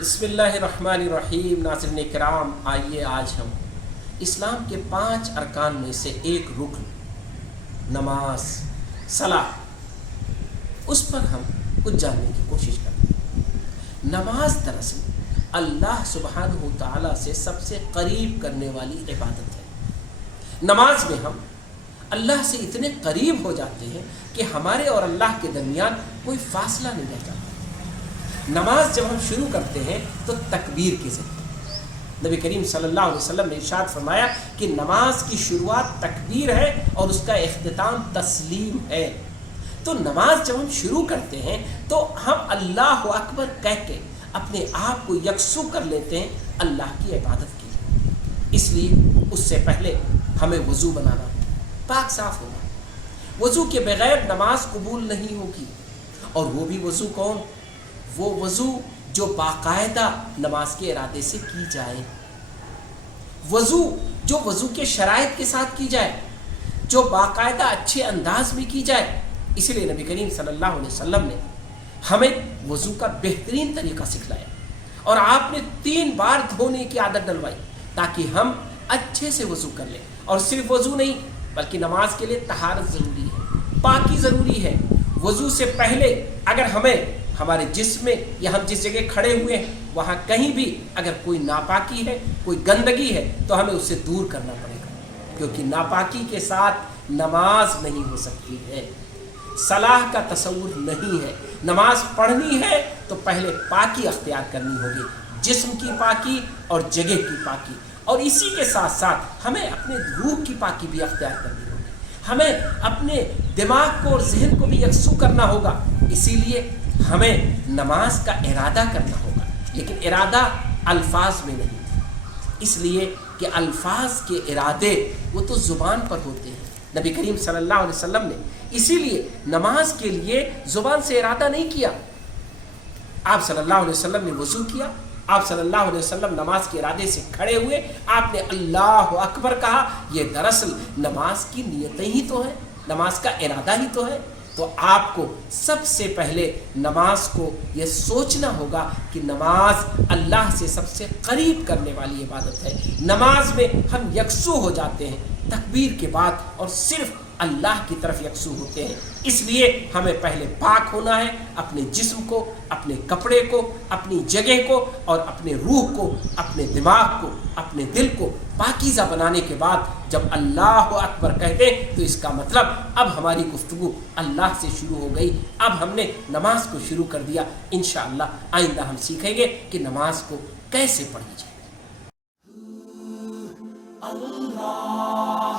बिस्मिल्लाहिर्रहमानिर्रहीम। नाज़रीन किराम, आइए आज हम इस्लाम के 5 अरकान में से एक रुकन नमाज सलाह उस पर हम कुछ जानने की कोशिश करते हैं। नमाज दरअसल अल्लाह सुब्हानहू तआला से सबसे करीब करने वाली इबादत है। नमाज में हम अल्लाह से इतने करीब हो जाते हैं कि हमारे और अल्लाह के दरमियान कोई फासला नहीं रह जाता। नमाज जब हम शुरू करते हैं तो तकबीर के ज़रिए नबी करीम सल्लल्लाहु अलैहि वसल्लम ने इरशाद फरमाया कि नमाज की शुरुआत तकबीर है और उसका इख्तिताम तस्लीम है। तो नमाज जब हम शुरू करते हैं तो हम अल्लाह अकबर कह के अपने आप को यकसू कर लेते हैं अल्लाह की इबादत के लिए। इसलिए उससे पहले हमें वज़ू बनाना, पाक साफ होना। वज़ू के बगैर नमाज कबूल नहीं होगी। और वो भी वज़ू कौन? वो वज़ू जो बाकायदा नमाज के इरादे से की जाए, वज़ू जो वज़ू के शराइत के साथ की जाए, जो बाकायदा अच्छे अंदाज में की जाए। इसलिए नबी करीम सल्लल्लाहु अलैहि वसल्लम ने हमें वज़ू का बेहतरीन तरीका सिखलाया और आपने 3 बार धोने की आदत डलवाई ताकि हम अच्छे से वज़ू कर लें। और सिर्फ वज़ू नहीं बल्कि नमाज के लिए तहारत ज़रूरी है, पाकी ज़रूरी है। वज़ू से पहले अगर हमें हमारे जिस्म में या हम जिस जगह खड़े हुए हैं वहाँ कहीं भी अगर कोई नापाकी है, कोई गंदगी है तो हमें उससे दूर करना पड़ेगा, क्योंकि नापाकी के साथ नमाज नहीं हो सकती है, सलाह का तसव्वुर नहीं है। नमाज पढ़नी है तो पहले पाकी अख्तियार करनी होगी, जिस्म की पाकी और जगह की पाकी। और इसी के साथ साथ हमें अपने रूह की पाकी भी अख्तियार करनी होगी। हमें अपने दिमाग को और जहन को भी यकसू करना होगा। इसीलिए हमें नमाज का इरादा करना होगा, लेकिन इरादा अल्फाज में नहीं, इसलिए कि अल्फाज के इरादे वो तो ज़ुबान पर होते हैं। नबी करीम सल्लल्लाहु अलैहि वसल्लम ने इसीलिए नमाज के लिए ज़ुबान से इरादा नहीं किया। आप सल्लल्लाहु अलैहि वसल्लम ने वज़ू किया, आप सल्लल्लाहु अलैहि वसल्लम नमाज के इरादे से खड़े हुए, आपने अल्लाह अकबर कहा। ये दरअसल नमाज की नीयतें ही तो है, नमाज का इरादा ही तो है। तो आपको सबसे पहले नमाज को ये सोचना होगा कि नमाज अल्लाह से सबसे करीब करने वाली इबादत है। नमाज में हम यकसू हो जाते हैं तकबीर के बाद और सिर्फ अल्लाह की तरफ यकसू होते हैं। इसलिए हमें पहले पाक होना है, अपने जिस्म को, अपने कपड़े को, अपनी जगह को और अपने रूह को, अपने दिमाग को, अपने दिल को पाकीज़ा बनाने के बाद जब अल्लाह अकबर कहते हैं तो इसका मतलब अब हमारी गुफ्तगू अल्लाह से शुरू हो गई। अब हमने नमाज को शुरू कर दिया। इंशाअल्लाह आइंदा हम सीखेंगे कि नमाज को कैसे पढ़ी जाए। अल्लाह